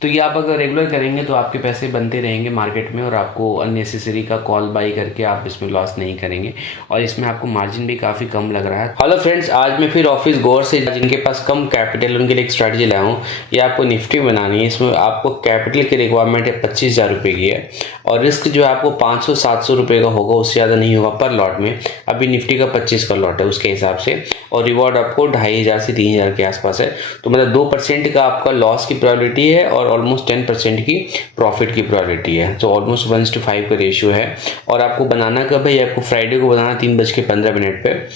तो ये आप अगर रेगुलर करेंगे तो आपके पैसे बनते रहेंगे मार्केट में और आपको अननेसेसरी का कॉल बाई करके आप इसमें लॉस नहीं करेंगे और इसमें आपको मार्जिन भी काफ़ी कम लग रहा है। हेलो फ्रेंड्स, आज मैं फिर ऑफिस गोर से जिनके पास कम कैपिटल उनके लिए एक स्ट्रैटेजी लाया हूँ। ये आपको निफ्टी बनानी है। इसमें आपको कैपिटल की रिक्वायरमेंट है 25,000 रुपये की है और रिस्क जो है आपको 500-700 रुपये का होगा, उससे ज़्यादा नहीं होगा पर लॉट में। अभी निफ्टी का 25 का लॉट है उसके हिसाब से और रिवॉर्ड आपको 2,500 से 3,000 के आसपास है। तो मतलब 2% का आपका लॉस की प्रोबेबिलिटी है और ऑलमोस्ट 10% की प्रॉफिट की प्रोबेबिलिटी है। तो ऑलमोस्ट 1:5 का रेशियो है। और आपको बनाना कब है? आपको फ्राइडे को बनाना 3:15 पे।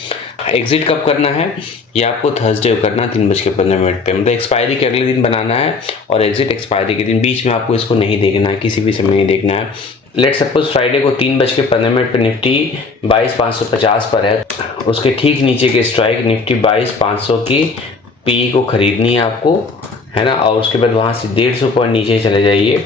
एग्जिट कब करना है? ये आपको थर्सडे को करना 3:15 पे। मतलब एक्सपायरी के अगले दिन बनाना है और एग्जिट एक्सपायरी के दिन। बीच में आपको इसको नहीं देखना है, किसी भी समय नहीं देखना है। लेट सपोज फ्राइडे को 3:15 पे निफ्टी 22,550 पर है, उसके ठीक नीचे के स्ट्राइक निफ्टी 22,500 की पी को खरीदनी है आपको, है ना। और उसके बाद वहाँ से 150 पॉइंट नीचे चले जाइए,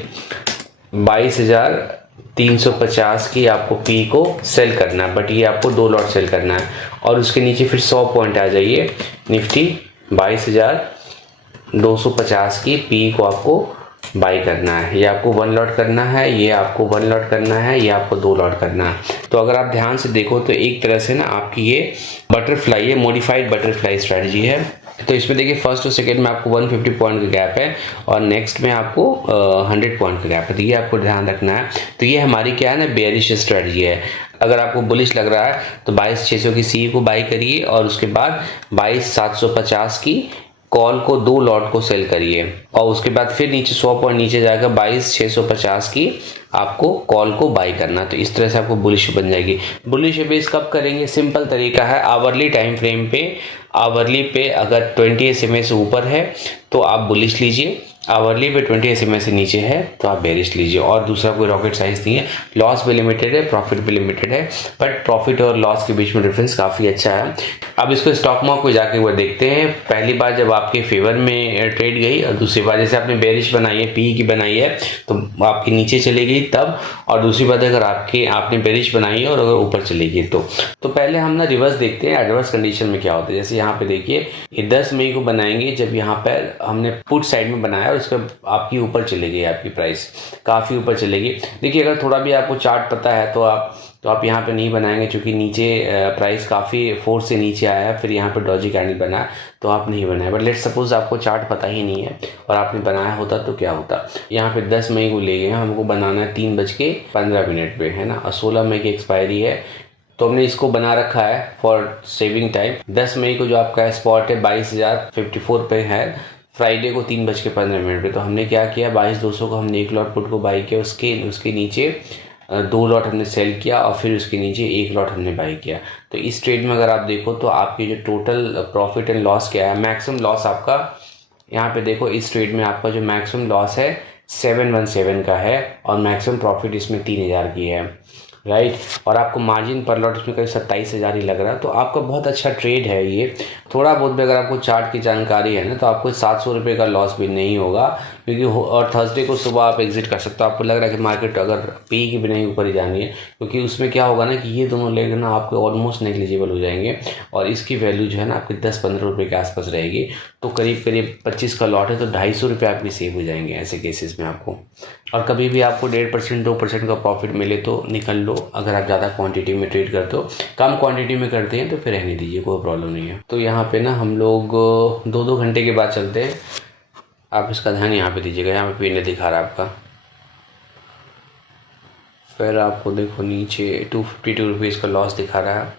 22,350 की आपको पी को सेल करना है, बट ये आपको 2 लॉट सेल करना है। और उसके नीचे फिर 100 पॉइंट आ जाइए, निफ्टी 22,250 की पी को आपको बाई करना है। ये आपको 1 लॉट करना है, ये आपको 1 लॉट करना है, ये आपको 2 लॉट करना है। तो अगर आप ध्यान से देखो तो एक तरह से ना आपकी ये बटरफ्लाई है, मॉडिफाइड बटरफ्लाई स्ट्रेटजी है। तो इसमें देखिए फर्स्ट और सेकेंड में आपको 150 पॉइंट का गैप है और नेक्स्ट में आपको 100 पॉइंट का गैप है। तो ये आपको ध्यान रखना है। तो ये हमारी क्या है ना, बेयरिश स्ट्रेटजी है। अगर आपको बुलिश लग रहा है तो 22,600 की सी को बाई करिए और उसके बाद 22,750 की कॉल को 2 लॉट को सेल करिए और उसके बाद फिर नीचे 100 पॉइंट नीचे जाएगा, 22,650 की आपको कॉल को बाई करना। तो इस तरह से आपको बुलिश बन जाएगी। बुलिश बेस कब करेंगे? सिंपल तरीका है, आवरली टाइम फ्रेम पे, आवरली पे अगर 20 SMA से ऊपर है तो आप बुलिश लीजिए, आवरली पे 20 SMA से नीचे है तो आप बेरिश लीजिए। और दूसरा कोई रॉकेट साइंस नहीं है। लॉस भी लिमिटेड है, प्रॉफिट भी लिमिटेड है, बट प्रॉफिट और लॉस के बीच में डिफरेंस काफ़ी अच्छा है। अब इसको स्टॉक मार्केट को जाके वो देखते हैं। पहली बार जब आपके फेवर में ट्रेड गई और दूसरी बार जैसे आपने बेरिश बनाई है, पी की बनाई है तो आपकी नीचे चली गई तब, और दूसरी बात अगर आपने बेरिश बनाई है और अगर ऊपर चली गई तो पहले हम ना रिवर्स देखते हैं, एडवर्स कंडीशन में क्या होता है। जैसे यहाँ पे देखिए ये 10 मई को बनाएंगे जब यहाँ पर हमने पुट साइड में बनाया और इसका आपकी ऊपर चली गई, आपकी प्राइस काफ़ी ऊपर चलेगी। देखिए अगर थोड़ा भी आपको चार्ट पता है तो आप यहाँ पे नहीं बनाएंगे, क्योंकि नीचे प्राइस काफ़ी फोर्स से नीचे आया है, फिर यहाँ पे डॉजी कैंडल बना तो आप नहीं बनाए। बट लेट सपोज आपको चार्ट पता ही नहीं है और आपने बनाया होता तो क्या होता। यहाँ पे 10 मई को ले गए, हमको बनाना है 3:15 पे, है ना, और 16 मई की एक्सपायरी है। तो हमने इसको बना रखा है फॉर सेविंग टाइम। 10 मई को जो आपका स्पॉट है 22,054 पे है, फ्राइडे को 3:15 पे। तो हमने क्या किया, 22,200 को हमने 1 लॉट पुट को बाई किया, उसके नीचे 2 लॉट हमने सेल किया और फिर उसके नीचे 1 लॉट हमने बाई किया। तो इस ट्रेड में अगर आप देखो तो आपकी जो टोटल प्रॉफिट एंड लॉस क्या है, मैक्सिमम लॉस आपका यहाँ पे देखो, इस ट्रेड में आपका जो मैक्सिमम लॉस है 717 का है और मैक्सिमम प्रॉफिट इसमें 3,000 की है, राइट। और आपको मार्जिन पर लॉट इसमें करीब 27,000 ही लग रहा है। तो आपका बहुत अच्छा ट्रेड है ये। थोड़ा बहुत भी अगर आपको चार्ट की जानकारी है ना तो आपको 700 रुपये का लॉस भी नहीं होगा, क्योंकि और थर्सडे को सुबह आप एग्जिट कर सकते हो। आपको लग रहा है कि मार्केट अगर पी की भी नहीं ऊपर ही जानी है, क्योंकि उसमें क्या होगा ना कि ये दोनों लेग ना आपके ऑलमोस्ट नेग्लिजिबल हो जाएंगे और इसकी वैल्यू जो है ना आपकी 10-15 रुपये के आसपास रहेगी। तो करीब 25 का लॉट है तो 250 रुपये आपके सेव हो जाएंगे ऐसे केसेस में आपको। और कभी भी आपको 1.5% 2% का प्रॉफिट मिले तो निकल लो। अगर आप ज़्यादा क्वांटिटी में ट्रेड करते हो, कम क्वांटिटी में करते हैं तो फिर रहने दीजिए, कोई प्रॉब्लम नहीं है। तो यहाँ पे ना हम लोग 2-2 घंटे के बाद चलते हैं। आप इसका ध्यान यहाँ पे दीजिएगा, यहाँ पे पीने दिखा रहा है आपका, फिर आपको देखो नीचे 252 रुपीज़ का लॉस दिखा रहा है।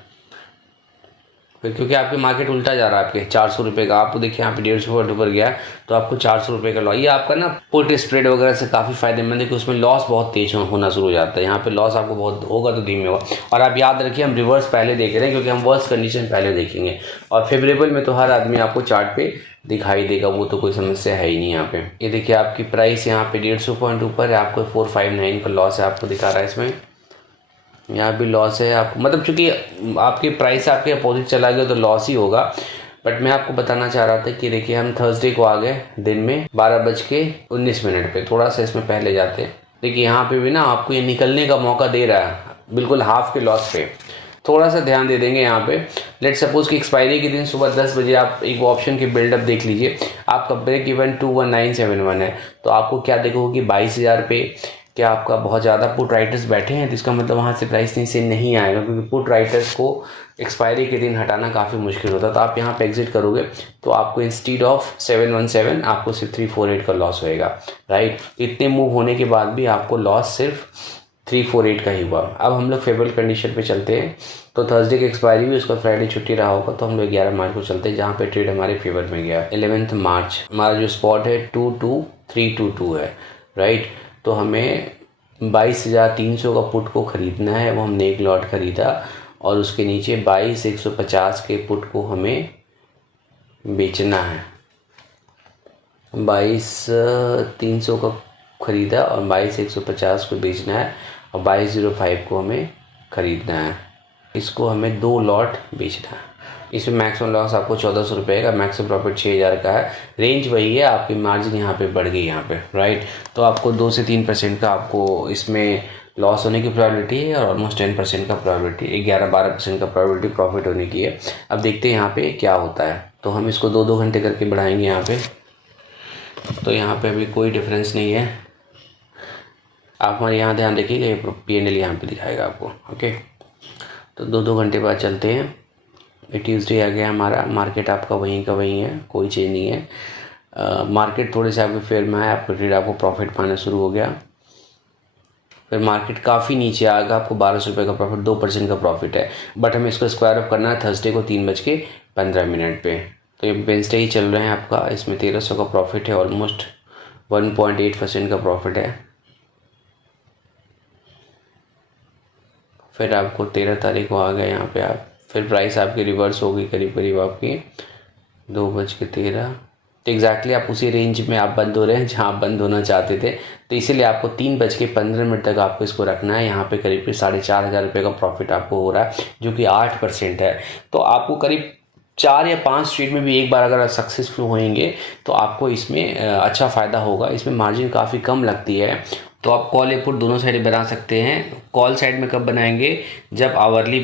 फिर क्योंकि आपके मार्केट उल्टा जा रहा है, आपके 400 रुपये का, आपको देखिए यहाँ पे 150 पॉइंट ऊपर गया तो आपको 400 रुपये का लॉस। ये आपका ना पुट स्प्रेड वगैरह से काफ़ी फायदेमंद है कि उसमें लॉस बहुत तेज होना शुरू हो जाता है। यहाँ पे लॉस आपको बहुत होगा तो धीमे होगा। और आप याद रखिए हम रिवर्स पहले देख रहे हैं, क्योंकि हम वर्स्ट कंडीशन पहले देखेंगे और फेवरेबल में तो हर आदमी आपको चार्ट पे दिखाई देगा, वो तो कोई समस्या है ही नहीं। यहाँ पे ये देखिए आपकी प्राइस यहाँ पे 150 पॉइंट ऊपर है, आपको 459 का लॉस है, आपको दिखा रहा है इसमें। यहाँ भी लॉस है आपको, मतलब चूंकि आपकी प्राइस आपके अपोजिट चला गया तो लॉस ही होगा। बट मैं आपको बताना चाह रहा था कि देखिए हम थर्सडे को आ गए दिन में 12:19 पे, थोड़ा सा इसमें पहले जाते हैं। देखिए यहाँ पे भी ना आपको ये निकलने का मौका दे रहा है, बिल्कुल हाफ के लॉस पे। थोड़ा सा ध्यान दे देंगे यहाँ पे। लेट सपोज कि एक्सपायरी के दिन सुबह 10 बजे आप एक ऑप्शन की बिल्डअप देख लीजिए, आपका ब्रेक इवन 21971 है, तो आपको क्या देखोगे कि 22,000 पे क्या आपका बहुत ज़्यादा पुट राइटर्स बैठे हैं, तो इसका मतलब वहाँ से प्राइस नीचे नहीं आएगा, क्योंकि पुट राइटर्स को एक्सपायरी के दिन हटाना काफ़ी मुश्किल होता है। तो आप यहाँ पे एग्जिट करोगे तो आपको इंस्टीड ऑफ 717 आपको सिर्फ 348 का लॉस होएगा, राइट। इतने मूव होने के बाद भी आपको लॉस सिर्फ 348 का ही हुआ। अब हम लोग फेवरेबल कंडीशन पे चलते हैं, तो थर्सडे की एक्सपायरी भी, उसका फ्राइडे छुट्टी रहा होगा, तो हम लोग 11 मार्च को चलते हैं जहाँ पे ट्रेड हमारे फेवर में गया। 11 मार्च हमारा जो स्पॉट है 22322 है, राइट। तो हमें 22,300 का पुट को ख़रीदना है, वो हमने एक लॉट ख़रीदा, और उसके नीचे 22,150 के पुट को हमें बेचना है। 22,300 का ख़रीदा और 22,150 को बेचना है, और 22,05 को हमें ख़रीदना है। इसको हमें 2 लॉट बेचना है। इसमें मैक्सिमम लॉस आपको 1,400 रुपये का, मैक्सिमम प्रॉफिट 6,000 का है। रेंज वही है, आपकी मार्जिन यहाँ पे बढ़ गई यहाँ पे, राइट। तो आपको 2 से 3% का आपको इसमें लॉस होने की प्रोबेबिलिटी है, और ऑलमोस्ट 10% का प्रोबेबिलिटी, 11-12% का प्रोबेबिलिटी प्रॉफिट होने की है। अब देखते हैं यहाँ पे क्या होता है। तो हम इसको 2-2 घंटे करके बढ़ाएंगे यहाँ पे। तो यहाँ पे अभी कोई डिफरेंस नहीं है, आप हमारे यहाँ ध्यान रखिएगा, P&L यहाँ पे दिखाएगा आपको, ओके। तो 2-2 घंटे बाद चलते हैं। ट्यूसडे आ गया हमारा, मार्केट आपका वहीं का वहीं है, कोई चेंज नहीं है। मार्केट थोड़े से आपके फेयर में आया, आपको ट्रेड आपको प्रॉफिट पाना शुरू हो गया। फिर मार्केट काफ़ी नीचे आ गया, आपको 1200 रुपये का प्रॉफिट, 2% का प्रॉफिट है। बट हमें इसको स्क्वायर ऑफ करना है थर्सडे को 3:15 पे। तो ये वेंसडे ही चल रहे हैं आपका, इसमें 1300 का प्रॉफिट है, ऑलमोस्ट 1.8% का प्रॉफिट है। फिर आपको 13 तारीख को आ गया यहाँ पे आप, फिर प्राइस आपकी रिवर्स होगी करीब करीब आपकी 2:13। तो एग्जैक्टली आप उसी रेंज में आप बंद हो रहे हैं जहाँ आप बंद होना चाहते थे। तो इसीलिए आपको 3:15 तक आपको इसको रखना है। यहाँ पे करीब 4,500 रुपये का प्रॉफिट आपको हो रहा है, जो कि 8% है। तो आपको करीब 4 या 5 ट्रेड में भी एक बार अगर सक्सेसफुल होंगे तो आपको इसमें अच्छा फ़ायदा होगा। इसमें मार्जिन काफ़ी कम लगती है, तो आप कॉल या पुट दोनों साइड बना सकते हैं। कॉल साइड में कब बनाएंगे, जब आवरली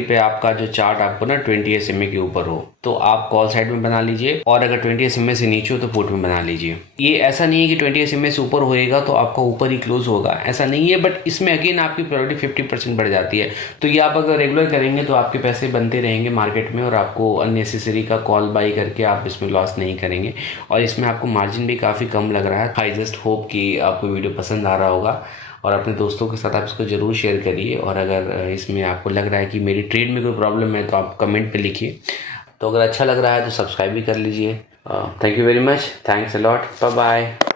पे आपका जो चार्ट आपको ना 20 SMA के ऊपर हो, तो आप कॉल साइड में बना लीजिए, और अगर 20 SMA से नीचे हो तो पुट में बना लीजिए। ये ऐसा नहीं है कि 20 SMA से ऊपर होएगा तो आपका ऊपर ही क्लोज होगा, ऐसा नहीं है। बट इसमें अगेन आपकी प्रोबेबिलिटी 50% बढ़ जाती है। तो ये आप अगर रेगुलर करेंगे तो आपके पैसे बनते रहेंगे मार्केट में, और आपको अननेसेसरी का कॉल बाई करके आप इसमें लॉस नहीं करेंगे। और इसमें आपको मार्जिन भी काफ़ी कम लग रहा है। आई जस्ट होप कि आपको वीडियो पसंद आ रहा होगा, और अपने दोस्तों के साथ आप इसको ज़रूर शेयर करिए। और अगर इसमें आपको लग रहा है कि मेरी ट्रेड में कोई प्रॉब्लम है तो आप कमेंट पे लिखिए। तो अगर अच्छा लग रहा है तो सब्सक्राइब भी कर लीजिए। Thank you very much, thanks a lot, bye bye.